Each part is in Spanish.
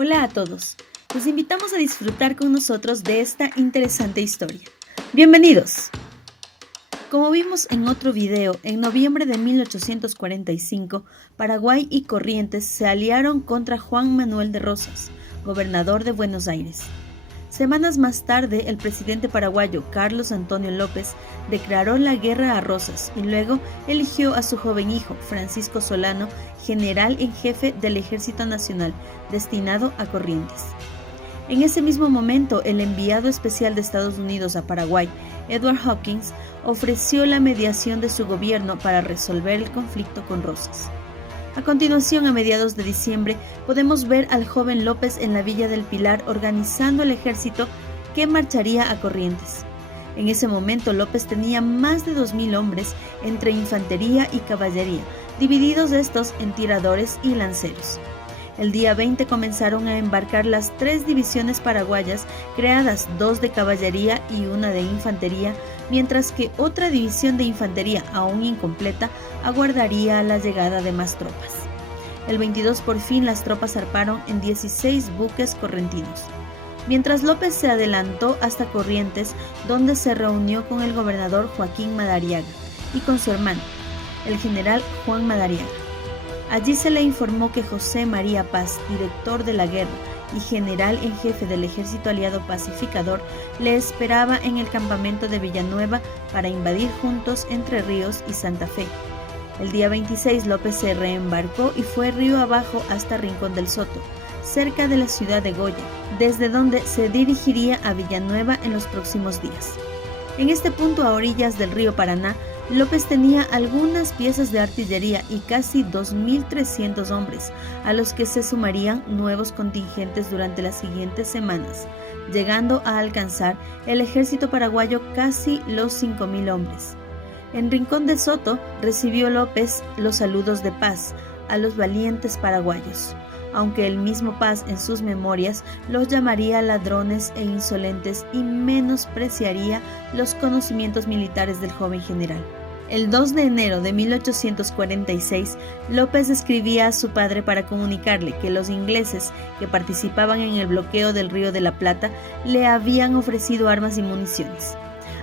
Hola a todos, los invitamos a disfrutar con nosotros de esta interesante historia. ¡Bienvenidos! Como vimos en otro video, en noviembre de 1845, Paraguay y Corrientes se aliaron contra Juan Manuel de Rosas, gobernador de Buenos Aires. Semanas más tarde, el presidente paraguayo Carlos Antonio López declaró la guerra a Rosas y luego eligió a su joven hijo, Francisco Solano, general en jefe del Ejército Nacional, destinado a Corrientes. En ese mismo momento, el enviado especial de Estados Unidos a Paraguay, Edward Hopkins, ofreció la mediación de su gobierno para resolver el conflicto con Rosas. A continuación, a mediados de diciembre, podemos ver al joven López en la Villa del Pilar organizando el ejército que marcharía a Corrientes. En ese momento, López tenía más de 2.000 hombres entre infantería y caballería, divididos estos en tiradores y lanceros. El día 20 comenzaron a embarcar las 3 divisiones paraguayas, creadas 2 de caballería y 1 de infantería, mientras que otra división de infantería, aún incompleta, aguardaría la llegada de más tropas. El 22 por fin las tropas zarparon en 16 buques correntinos. Mientras López se adelantó hasta Corrientes, donde se reunió con el gobernador Joaquín Madariaga y con su hermano, el general Juan Madariaga. Allí se le informó que José María Paz, director de la guerra y general en jefe del ejército aliado pacificador, le esperaba en el campamento de Villanueva para invadir juntos Entre Ríos y Santa Fe. El día 26 López se reembarcó y fue río abajo hasta Rincón del Soto, cerca de la ciudad de Goya, desde donde se dirigiría a Villanueva en los próximos días. En este punto, a orillas del río Paraná, López tenía algunas piezas de artillería y casi 2.300 hombres, a los que se sumarían nuevos contingentes durante las siguientes semanas, llegando a alcanzar el ejército paraguayo casi los 5.000 hombres. En Rincón de Soto recibió López los saludos de paz a los valientes paraguayos, aunque el mismo Paz en sus memorias los llamaría ladrones e insolentes y menospreciaría los conocimientos militares del joven general. El 2 de enero de 1846, López escribía a su padre para comunicarle que los ingleses que participaban en el bloqueo del Río de la Plata le habían ofrecido armas y municiones.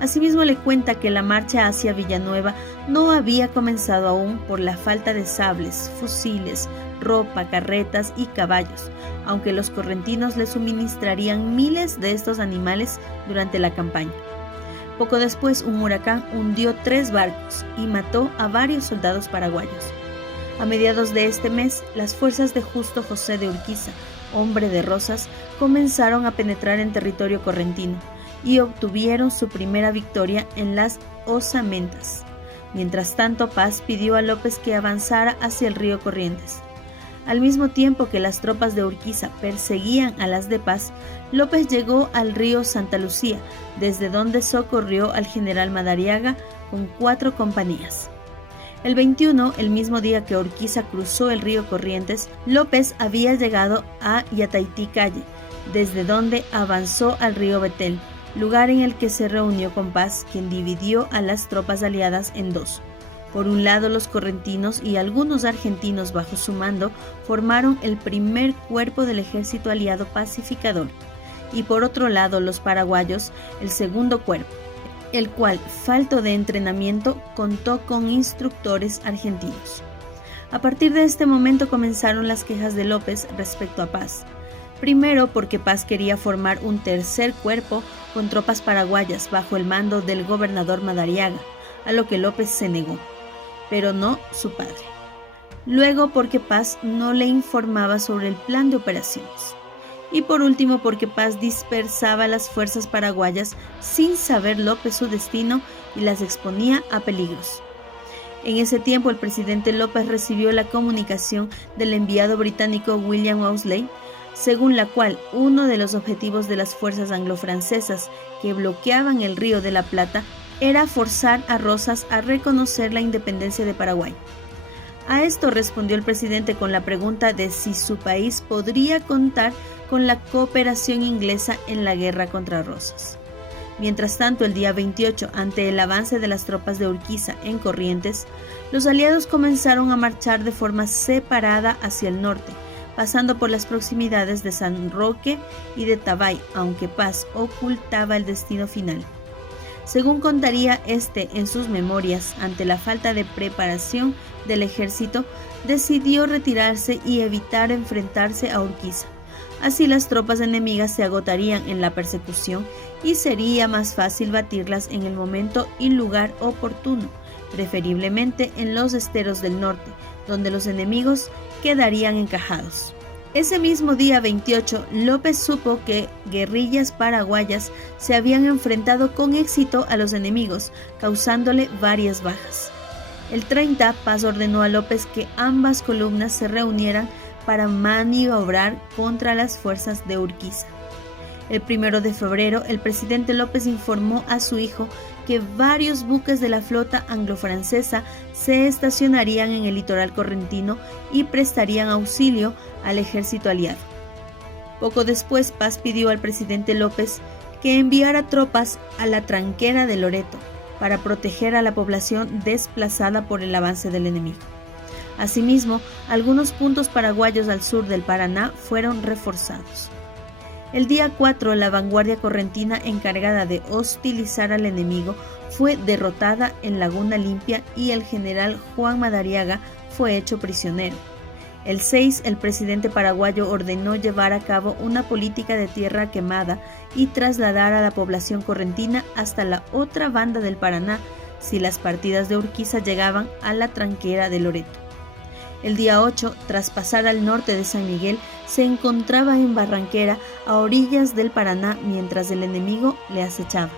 Asimismo le cuenta que la marcha hacia Villanueva no había comenzado aún por la falta de sables, fusiles, ropa, carretas y caballos, aunque los correntinos le suministrarían miles de estos animales durante la campaña. Poco después, un huracán hundió 3 barcos y mató a varios soldados paraguayos. A mediados de este mes, las fuerzas de Justo José de Urquiza, hombre de Rosas, comenzaron a penetrar en territorio correntino y obtuvieron su primera victoria en las osamentas. Mientras tanto, Paz pidió a López que avanzara hacia el río Corrientes. Al mismo tiempo que las tropas de Urquiza perseguían a las de Paz, López llegó al río Santa Lucía, desde donde socorrió al general Madariaga con 4 compañías. El 21, el mismo día que Urquiza cruzó el río Corrientes, López había llegado a Yataití Calle, desde donde avanzó al río Betel, lugar en el que se reunió con Paz, quien dividió a las tropas aliadas en 2. Por un lado, los correntinos y algunos argentinos bajo su mando formaron el primer cuerpo del ejército aliado pacificador, y por otro lado, los paraguayos, el segundo cuerpo, el cual, falto de entrenamiento, contó con instructores argentinos. A partir de este momento comenzaron las quejas de López respecto a Paz. Primero, porque Paz quería formar un tercer cuerpo con tropas paraguayas bajo el mando del gobernador Madariaga, a lo que López se negó, pero no su padre. Luego, porque Paz no le informaba sobre el plan de operaciones. Y por último, porque Paz dispersaba las fuerzas paraguayas sin saber López su destino y las exponía a peligros. En ese tiempo, el presidente López recibió la comunicación del enviado británico William Owsley, según la cual uno de los objetivos de las fuerzas anglo-francesas que bloqueaban el Río de la Plata era forzar a Rosas a reconocer la independencia de Paraguay. A esto respondió el presidente con la pregunta de si su país podría contar con la cooperación inglesa en la guerra contra Rosas. Mientras tanto, el día 28, ante el avance de las tropas de Urquiza en Corrientes, los aliados comenzaron a marchar de forma separada hacia el norte, pasando por las proximidades de San Roque y de Tabay, aunque Paz ocultaba el destino final. Según contaría en sus memorias, ante la falta de preparación del ejército, decidió retirarse y evitar enfrentarse a Urquiza. Así las tropas enemigas se agotarían en la persecución y sería más fácil batirlas en el momento y lugar oportuno, preferiblemente en los esteros del norte, donde los enemigos quedarían encajados. Ese mismo día 28, López supo que guerrillas paraguayas se habían enfrentado con éxito a los enemigos, causándole varias bajas. El 30, Paz ordenó a López que ambas columnas se reunieran para maniobrar contra las fuerzas de Urquiza. El 1 de febrero, el presidente López informó a su hijo que varios buques de la flota anglo-francesa se estacionarían en el litoral correntino y prestarían auxilio al ejército aliado. Poco después, Paz pidió al presidente López que enviara tropas a la tranquera de Loreto para proteger a la población desplazada por el avance del enemigo. Asimismo, algunos puntos paraguayos al sur del Paraná fueron reforzados. El día 4, la vanguardia correntina encargada de hostilizar al enemigo fue derrotada en Laguna Limpia y el general Juan Madariaga fue hecho prisionero. El 6, el presidente paraguayo ordenó llevar a cabo una política de tierra quemada y trasladar a la población correntina hasta la otra banda del Paraná si las partidas de Urquiza llegaban a la tranquera de Loreto. El día 8, tras pasar al norte de San Miguel, se encontraba en Barranquera, a orillas del Paraná, mientras el enemigo le acechaba.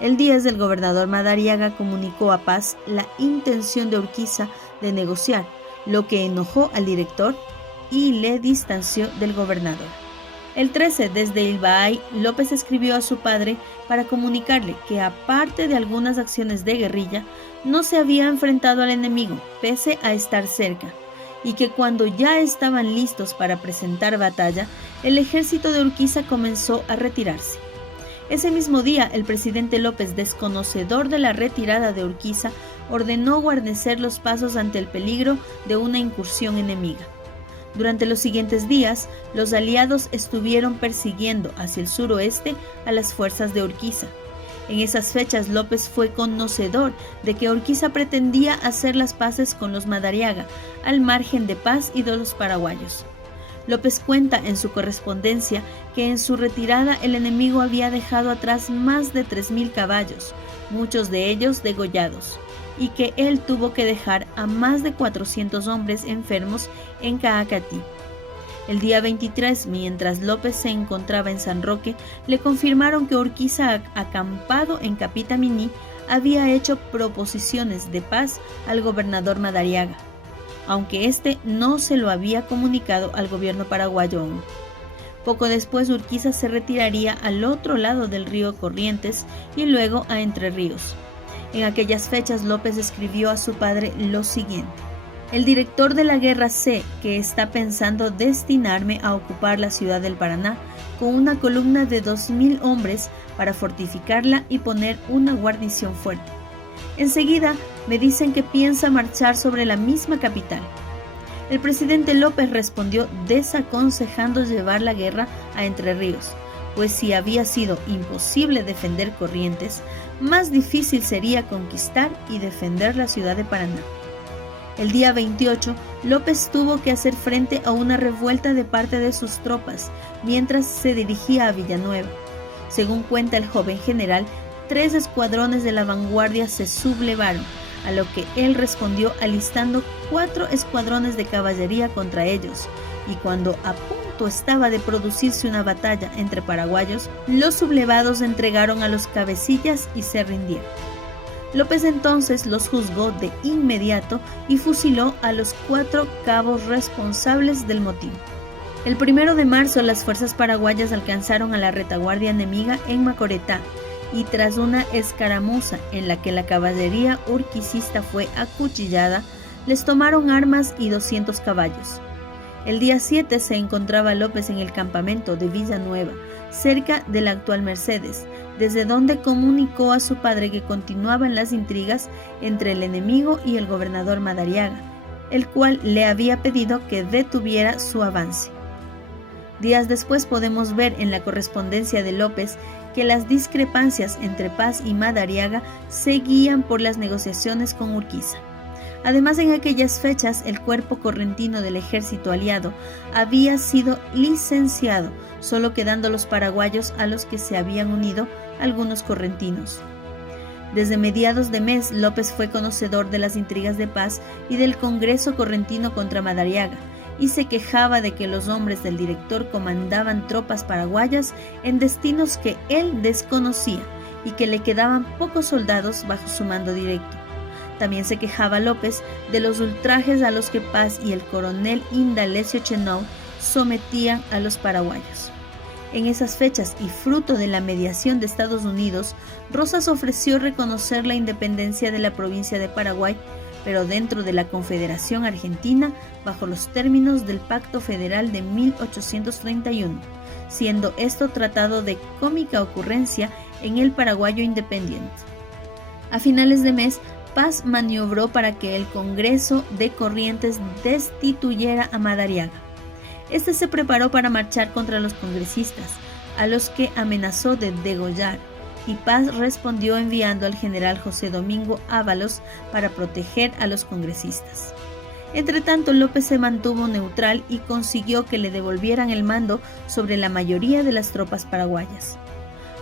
El 10, el gobernador Madariaga comunicó a Paz la intención de Urquiza de negociar, lo que enojó al director y le distanció del gobernador. El 13, desde Ilbahay, López escribió a su padre para comunicarle que, aparte de algunas acciones de guerrilla, no se había enfrentado al enemigo, pese a estar cerca, y que cuando ya estaban listos para presentar batalla, el ejército de Urquiza comenzó a retirarse. Ese mismo día, el presidente López, desconocedor de la retirada de Urquiza, ordenó guarnecer los pasos ante el peligro de una incursión enemiga. Durante los siguientes días, los aliados estuvieron persiguiendo hacia el suroeste a las fuerzas de Urquiza. En esas fechas, López fue conocedor de que Urquiza pretendía hacer las paces con los Madariaga, al margen de Paz y de los paraguayos. López cuenta en su correspondencia que en su retirada el enemigo había dejado atrás más de 3.000 caballos, muchos de ellos degollados, y que él tuvo que dejar a más de 400 hombres enfermos en Caacatí. El día 23, mientras López se encontraba en San Roque, le confirmaron que Urquiza, acampado en Capitaminí, había hecho proposiciones de paz al gobernador Madariaga, aunque éste no se lo había comunicado al gobierno paraguayo aún. Poco después, Urquiza se retiraría al otro lado del río Corrientes y luego a Entre Ríos. En aquellas fechas, López escribió a su padre lo siguiente: el director de la guerra sé que está pensando destinarme a ocupar la ciudad del Paraná con una columna de 2.000 hombres para fortificarla y poner una guarnición fuerte. Enseguida me dicen que piensa marchar sobre la misma capital. El presidente López respondió desaconsejando llevar la guerra a Entre Ríos, pues si había sido imposible defender Corrientes, más difícil sería conquistar y defender la ciudad de Paraná. El día 28, López tuvo que hacer frente a una revuelta de parte de sus tropas, mientras se dirigía a Villanueva. Según cuenta el joven general, 3 escuadrones de la vanguardia se sublevaron, a lo que él respondió alistando 4 escuadrones de caballería contra ellos, y cuando a punto estaba de producirse una batalla entre paraguayos, los sublevados entregaron a los cabecillas y se rindieron. López entonces los juzgó de inmediato y fusiló a los 4 cabos responsables del motín. El 1 de marzo, las fuerzas paraguayas alcanzaron a la retaguardia enemiga en Macoretá, y tras una escaramuza en la que la caballería urquicista fue acuchillada, les tomaron armas y 200 caballos. El día 7 se encontraba López en el campamento de Villanueva, cerca de la actual Mercedes, desde donde comunicó a su padre que continuaban las intrigas entre el enemigo y el gobernador Madariaga, el cual le había pedido que detuviera su avance. Días después podemos ver en la correspondencia de López que las discrepancias entre Paz y Madariaga seguían por las negociaciones con Urquiza. Además, en aquellas fechas, el cuerpo correntino del ejército aliado había sido licenciado, solo quedando los paraguayos, a los que se habían unido algunos correntinos. Desde mediados de mes, López fue conocedor de las intrigas de Paz y del Congreso correntino contra Madariaga, y se quejaba de que los hombres del director comandaban tropas paraguayas en destinos que él desconocía y que le quedaban pocos soldados bajo su mando directo. También se quejaba López de los ultrajes a los que Paz y el coronel Indalecio Chenau sometían a los paraguayos. En esas fechas, y fruto de la mediación de Estados Unidos, Rosas ofreció reconocer la independencia de la provincia de Paraguay, pero dentro de la Confederación Argentina, bajo los términos del Pacto Federal de 1831, siendo esto tratado de cómica ocurrencia en el paraguayo independiente. A finales de mes, Paz maniobró para que el Congreso de Corrientes destituyera a Madariaga. Este se preparó para marchar contra los congresistas, a los que amenazó de degollar, y Paz respondió enviando al general José Domingo Ábalos para proteger a los congresistas. Entretanto, López se mantuvo neutral y consiguió que le devolvieran el mando sobre la mayoría de las tropas paraguayas.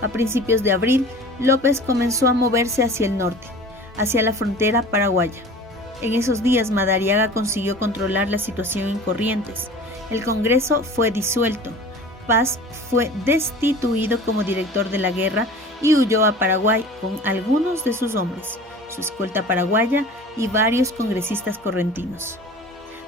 A principios de abril, López comenzó a moverse hacia el norte, hacia la frontera paraguaya. En esos días, Madariaga consiguió controlar la situación en Corrientes. El Congreso fue disuelto. Paz fue destituido como director de la guerra y huyó a Paraguay con algunos de sus hombres, su escolta paraguaya y varios congresistas correntinos.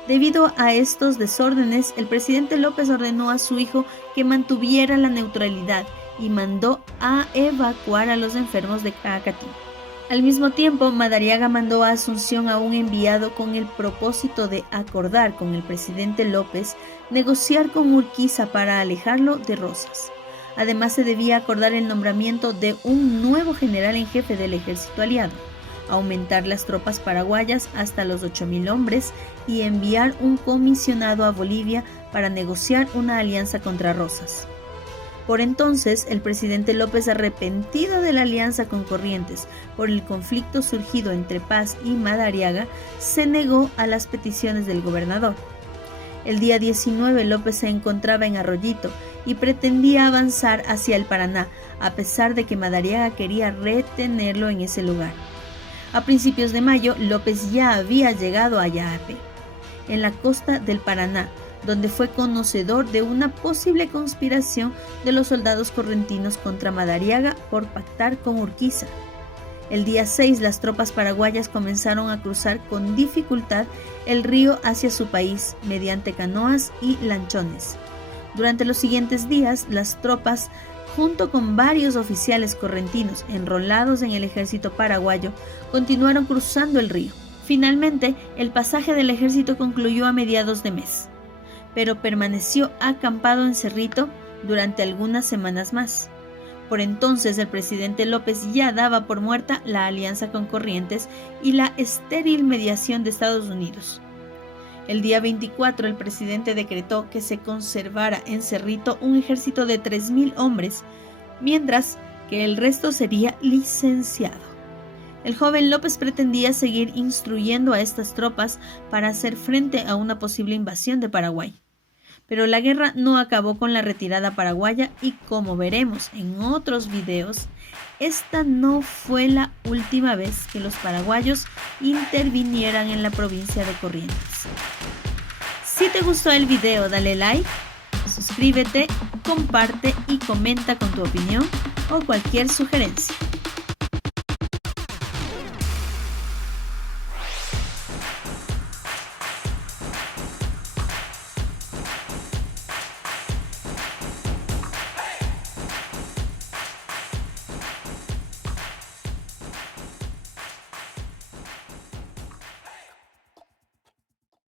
Debido a estos desórdenes, el presidente López ordenó a su hijo que mantuviera la neutralidad y mandó a evacuar a los enfermos de Caacatí. Al mismo tiempo, Madariaga mandó a Asunción a un enviado con el propósito de acordar con el presidente López negociar con Urquiza para alejarlo de Rosas. Además, se debía acordar el nombramiento de un nuevo general en jefe del ejército aliado, aumentar las tropas paraguayas hasta los 8.000 hombres y enviar un comisionado a Bolivia para negociar una alianza contra Rosas. Por entonces, el presidente López, arrepentido de la alianza con Corrientes por el conflicto surgido entre Paz y Madariaga, se negó a las peticiones del gobernador. El día 19, López se encontraba en Arroyito y pretendía avanzar hacia el Paraná, a pesar de que Madariaga quería retenerlo en ese lugar. A principios de mayo, López ya había llegado a Yaapé, en la costa del Paraná, donde fue conocedor de una posible conspiración de los soldados correntinos contra Madariaga por pactar con Urquiza. El día 6, las tropas paraguayas comenzaron a cruzar con dificultad el río hacia su país mediante canoas y lanchones. Durante los siguientes días, las tropas, junto con varios oficiales correntinos enrolados en el ejército paraguayo, continuaron cruzando el río. Finalmente, el pasaje del ejército concluyó a mediados de mes, pero permaneció acampado en Cerrito durante algunas semanas más. Por entonces, el presidente López ya daba por muerta la alianza con Corrientes y la estéril mediación de Estados Unidos. El día 24, el presidente decretó que se conservara en Cerrito un ejército de 3.000 hombres, mientras que el resto sería licenciado. El joven López pretendía seguir instruyendo a estas tropas para hacer frente a una posible invasión de Paraguay. Pero la guerra no acabó con la retirada paraguaya y, como veremos en otros videos, esta no fue la última vez que los paraguayos intervinieran en la provincia de Corrientes. Si te gustó el video, dale like, suscríbete, comparte y comenta con tu opinión o cualquier sugerencia.